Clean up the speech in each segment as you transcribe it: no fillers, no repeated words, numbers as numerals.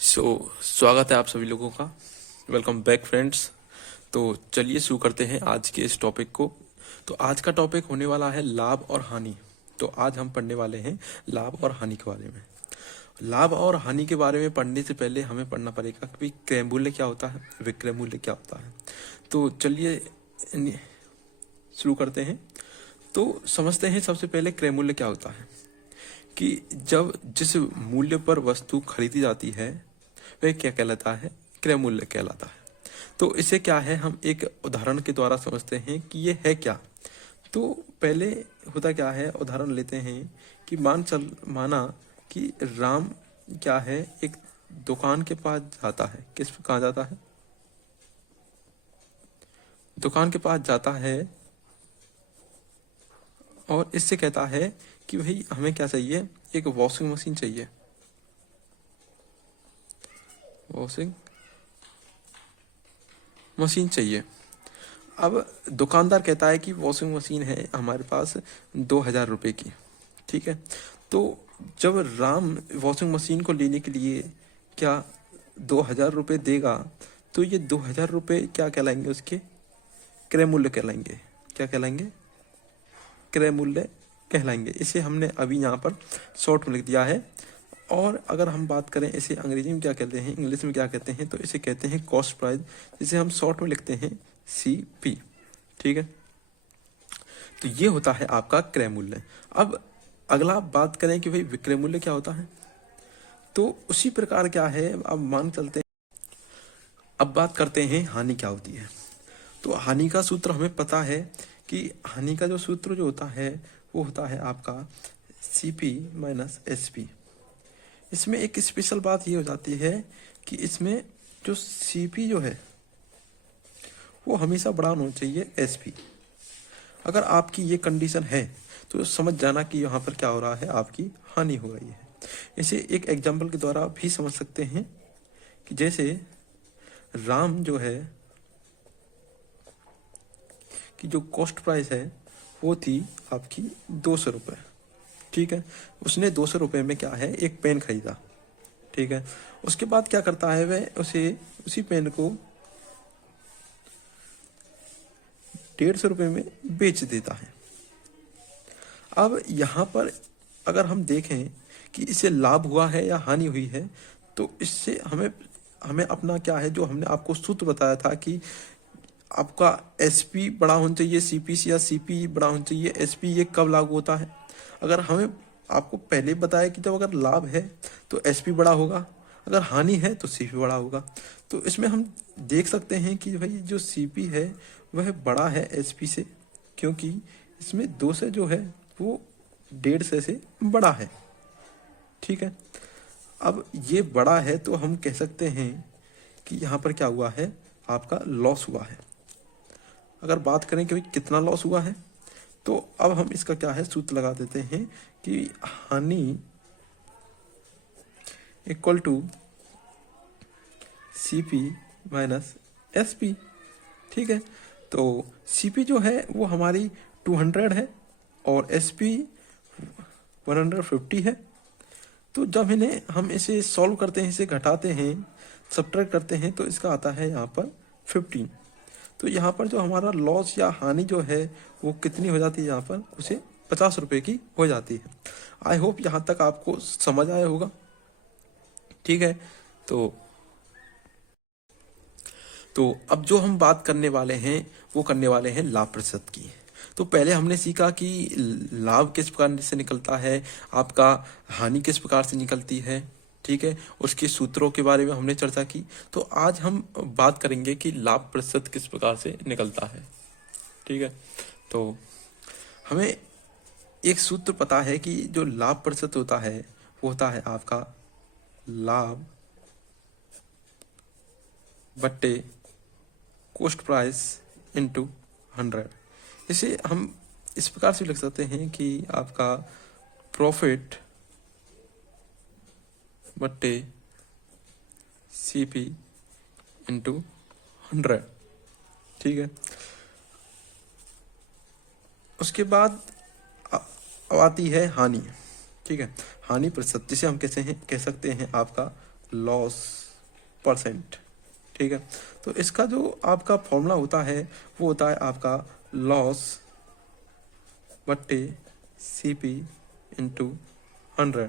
स्वागत है आप सभी लोगों का। Welcome back friends. तो चलिए शुरू करते हैं आज के इस टॉपिक को। तो आज का टॉपिक होने वाला है लाभ और हानि। तो आज हम पढ़ने वाले हैं लाभ और हानि के बारे में। लाभ और हानि के बारे में पढ़ने से पहले हमें पढ़ना पड़ेगा कि क्रय मूल्य क्या होता है, विक्रय मूल्य क्या होता है। तो चलिए शुरू करते हैं। तो समझते हैं सबसे पहले क्रय मूल्य क्या होता है। कि जब जिस मूल्य पर वस्तु खरीदी जाती है वह क्या कहलाता है, क्रय मूल्य कहलाता है। तो इसे क्या है, हम एक उदाहरण के द्वारा समझते हैं कि ये है क्या। तो पहले होता क्या है, उदाहरण लेते हैं कि माना कि राम क्या है, एक दुकान के पास जाता है। कहाँ जाता है? दुकान के पास जाता है और इससे कहता है कि भाई हमें क्या चाहिए, एक वॉशिंग मशीन चाहिए। वॉशिंग मशीन चाहिए। अब दुकानदार कहता है कि वॉशिंग मशीन है हमारे पास 2000 रुपये की। ठीक है। तो जब राम वॉशिंग मशीन को लेने के लिए क्या 2000 रुपये देगा, तो ये 2000 रुपये क्या कहलाएंगे, उसके क्रय मूल्य कहलाएंगे। क्या कहलाएंगे? क्रय मूल्य कहलाएंगे। इसे हमने अभी यहाँ पर शॉर्ट में लिख दिया है। और अगर हम बात करें इसे अंग्रेजी में क्या कहते हैं, इंग्लिश में क्या कहते हैं, तो इसे कहते हैं कॉस्ट प्राइस, जिसे हम शॉर्ट में लिखते हैं CP। ठीक है। तो ये होता है आपका क्रय मूल्य। अब अगला बात करें कि भाई विक्रय मूल्य क्या होता है। तो उसी प्रकार क्या है, अब मान चलते हैं। अब बात करते हैं हानि क्या होती है। तो हानि का सूत्र हमें पता है कि हानि का जो सूत्र जो होता है वो होता है आपका CP माइनस SP। इसमें एक स्पेशल बात ये हो जाती है कि इसमें जो CP जो है वो हमेशा बड़ा होना चाहिए SP। अगर आपकी ये कंडीशन है तो समझ जाना कि यहाँ पर क्या हो रहा है, आपकी हानि हो रही है। इसे एक एग्जाम्पल के द्वारा भी समझ सकते हैं कि जैसे राम जो है कि जो कॉस्ट प्राइस है वो थी आपकी 200 रुपये। ठीक है। उसने 200 रुपये में क्या है, एक पेन खरीदा। ठीक है। उसके बाद क्या करता है, वह उसी पेन को 150 रुपये में बेच देता है। अब यहाँ पर अगर हम देखें कि इसे लाभ हुआ है या हानि हुई है, तो इससे हमें अपना क्या है, जो हमने आपको सूत्र बताया था कि आपका SP बड़ा होना चाहिए CP से, या CP बड़ा होना चाहिए SP। ये कब लागू होता है? अगर हमें आपको पहले बताया कि जब अगर लाभ है तो SP बड़ा होगा, अगर हानि है तो CP बड़ा होगा। तो इसमें हम देख सकते हैं कि भाई जो CP है वह बड़ा है SP से, क्योंकि इसमें 2 से जो है वो 150 से बड़ा है। ठीक है। अब ये बड़ा है तो हम कह सकते हैं कि यहाँ पर क्या हुआ है, आपका लॉस हुआ है। अगर बात करें कि भाई कितना लॉस हुआ है, तो अब हम इसका क्या है, सूत्र लगा देते हैं कि हानि equal to CP minus SP। ठीक है। तो CP जो है वो हमारी 200 है और SP 150 है। तो जब हम इसे सॉल्व करते हैं, इसे घटाते हैं, सब्ट्रैक्ट करते हैं, तो इसका आता है यहाँ पर 15। तो यहाँ पर जो हमारा लॉस या हानि जो है वो कितनी हो जाती है, यहाँ पर उसे 50 रुपये की हो जाती है। आई होप यहाँ तक आपको समझ आया होगा। ठीक है। तो अब जो हम बात करने वाले हैं वो करने वाले हैं लाभ प्रतिशत की। तो पहले हमने सीखा कि लाभ किस प्रकार से निकलता है, आपका हानि किस प्रकार से निकलती है। ठीक है। उसके सूत्रों के बारे में हमने चर्चा की। तो आज हम बात करेंगे कि लाभ प्रतिशत किस प्रकार से निकलता है। ठीक है। तो हमें एक सूत्र पता है कि जो लाभ प्रतिशत होता है वो होता है आपका लाभ बट्टे कॉस्ट प्राइस इंटू 100। इसे हम इस प्रकार से लिख सकते हैं कि आपका प्रॉफिट बट्टे CP इंटू 100। ठीक है। उसके बाद अब आती है हानि। ठीक है। हानि प्रतिशत, जिसे हम कह सकते हैं आपका लॉस परसेंट। ठीक है, तो इसका जो आपका फॉर्मूला होता है वो होता है आपका लॉस बट्टे CP इंटू 100।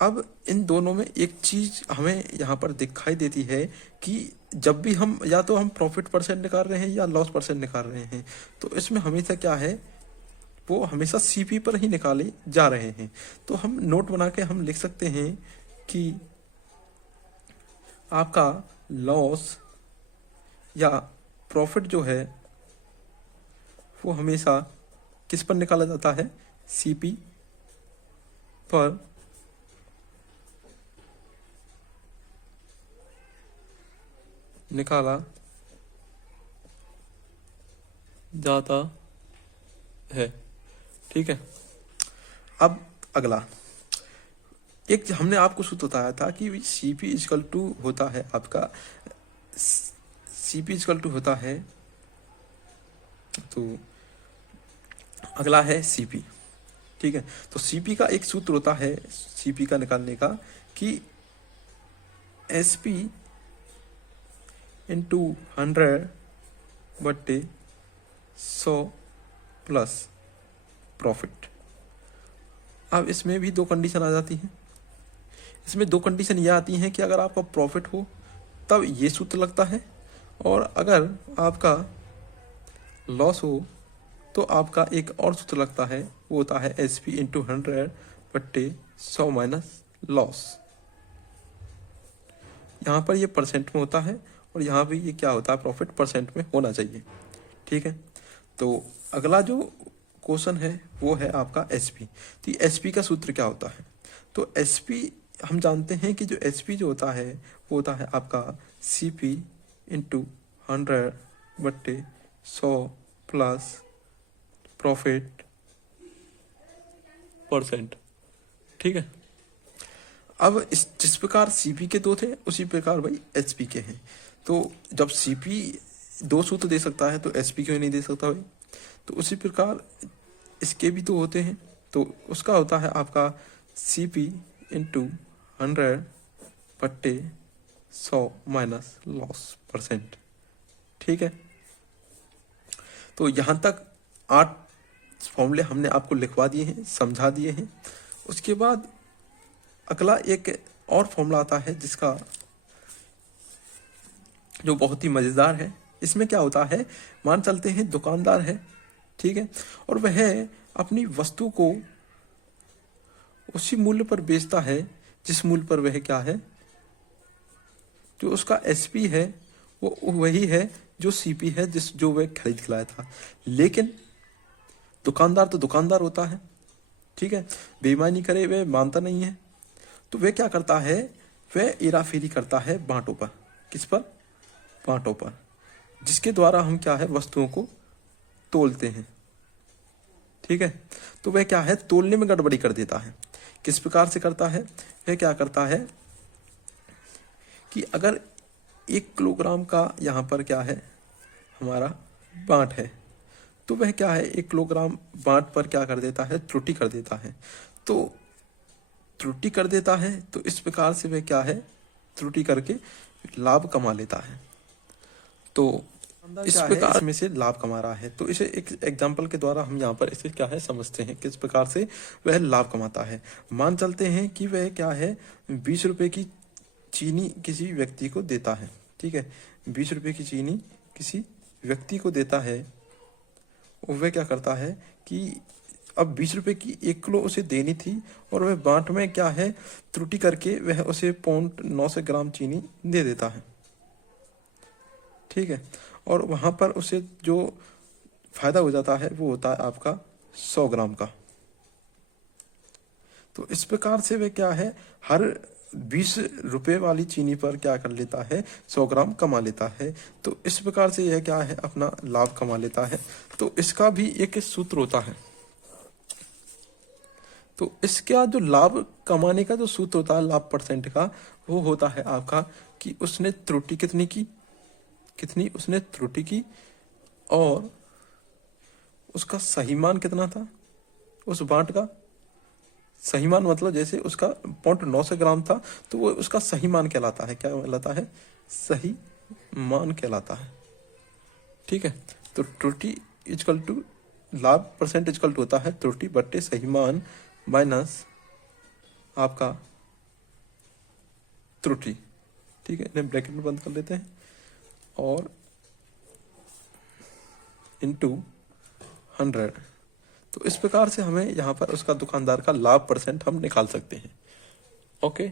अब इन दोनों में एक चीज हमें यहाँ पर दिखाई देती है कि जब भी हम या तो हम प्रॉफिट परसेंट निकाल रहे हैं या लॉस परसेंट निकाल रहे हैं, तो इसमें हमेशा क्या है, वो हमेशा CP पर ही निकाले जा रहे हैं। तो हम नोट बना के हम लिख सकते हैं कि आपका लॉस या प्रॉफिट जो है वो हमेशा किस पर निकाला जाता है, CP पर निकाला जाता है। ठीक है, अब अगला एक हमने आपको सूत्र बताया था कि CP इजकल टू होता है आपका, CP इजकल टू होता है, तो अगला है CP। ठीक है, तो CP का एक सूत्र होता है CP का निकालने का कि SP इंटू 100 बट्टे 100 प्लस प्रॉफिट। अब इसमें भी दो कंडीशन आ जाती हैं। इसमें दो कंडीशन ये आती हैं कि अगर आपका प्रॉफिट हो तब ये सूत्र लगता है, और अगर आपका लॉस हो तो आपका एक और सूत्र लगता है, वो होता है SP इंटू 100 बट्टे 100 माइनस लॉस। यहाँ पर ये परसेंट में होता है और यहाँ भी ये क्या होता है, प्रॉफिट परसेंट में होना चाहिए। ठीक है, तो अगला जो क्वेश्चन है वो है आपका SP। तो SP का सूत्र क्या होता है, तो SP हम जानते हैं कि जो SP जो होता है वो होता है आपका CP इंटू 100 बट्टे 100 प्लस प्रॉफिट परसेंट। ठीक है, अब इस जिस प्रकार CP के दो थे उसी प्रकार भाई SP के हैं। तो जब CP दो सूत्र दे सकता है तो SP क्यों नहीं दे सकता भाई, तो उसी प्रकार इसके भी तो होते हैं, तो उसका होता है आपका CP इंटू 100 बट्टे 100 माइनस लॉस परसेंट। ठीक है, तो यहाँ तक 8 फॉर्मूले हमने आपको लिखवा दिए हैं, समझा दिए हैं। उसके बाद अगला एक और फॉर्मूला आता है जिसका जो बहुत ही मज़ेदार है। इसमें क्या होता है, मान चलते हैं दुकानदार है, ठीक है, और वह अपनी वस्तु को उसी मूल्य पर बेचता है जिस मूल्य पर वह क्या है, जो उसका SP है वो वही है जो CP है जो वह खरीद के लाया था। लेकिन दुकानदार तो दुकानदार होता है, ठीक है, बेईमानी करे वह मानता नहीं है, तो वह क्या करता है, वह हेराफेरी करता है बांटों पर। किस पर, बांटों पर, जिसके द्वारा हम क्या है वस्तुओं को तोलते हैं। ठीक है, तो वह क्या है, तोलने में गड़बड़ी कर देता है। किस प्रकार से करता है, वह क्या करता है कि अगर 1 किलोग्राम का यहाँ पर क्या है हमारा बांट है, तो वह क्या है 1 किलोग्राम बांट पर क्या कर देता है, त्रुटि कर देता है। तो त्रुटि कर देता है तो इस प्रकार से वह क्या है, त्रुटि करके लाभ कमा लेता है। तो इस प्रकार में से लाभ कमा रहा है। तो इसे एक एग्जाम्पल के द्वारा हम यहाँ पर इसे क्या है समझते हैं, किस प्रकार से वह लाभ कमाता है। मान चलते हैं कि वह क्या है 20 रुपए की चीनी किसी व्यक्ति को देता है। ठीक है, 20 रुपए की चीनी किसी व्यक्ति को देता है, और वह क्या करता है कि अब 20 रुपए की 1 किलो उसे देनी थी, और वह बांट में क्या है त्रुटि करके वह उसे 0.9 ग्राम चीनी दे देता है। ठीक है, और वहाँ पर उसे जो फायदा हो जाता है वो होता है आपका 100 ग्राम का। तो इस प्रकार से वह क्या है हर 20 रुपए वाली चीनी पर क्या कर लेता है, 100 ग्राम कमा लेता है। तो इस प्रकार से यह क्या है अपना लाभ कमा लेता है। तो इसका भी एक सूत्र होता है। तो इसका जो लाभ कमाने का जो सूत्र होता है लाभ परसेंट का, वो होता है आपका कि उसने त्रुटि कितनी उसने त्रुटि की, और उसका सही मान कितना था उस बांट का, सही मान मतलब जैसे उसका 0.9 ग्राम था तो वो उसका सही मान कहलाता है। क्या कहलाता है? सही मान कहलाता है। ठीक है, तो त्रुटि इजकल टू लाभ परसेंट इजकल टू होता है त्रुटि बट्टे सही मान माइनस आपका त्रुटि। ठीक है, इन्हें ब्रैकेट में बंद कर लेते हैं और इनटू 100। तो इस प्रकार से हमें यहाँ पर उसका दुकानदार का लाभ परसेंट हम निकाल सकते हैं। ओके,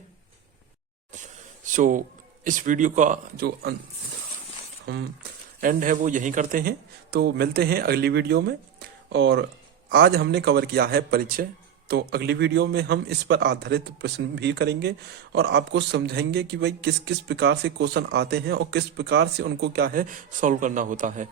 सो इस वीडियो का जो हम एंड है वो यहीं करते हैं। तो मिलते हैं अगली वीडियो में। और आज हमने कवर किया है परिचय, तो अगली वीडियो में हम इस पर आधारित प्रश्न भी करेंगे और आपको समझाएंगे कि भाई किस किस प्रकार से क्वेश्चन आते हैं और किस प्रकार से उनको क्या है सॉल्व करना होता है।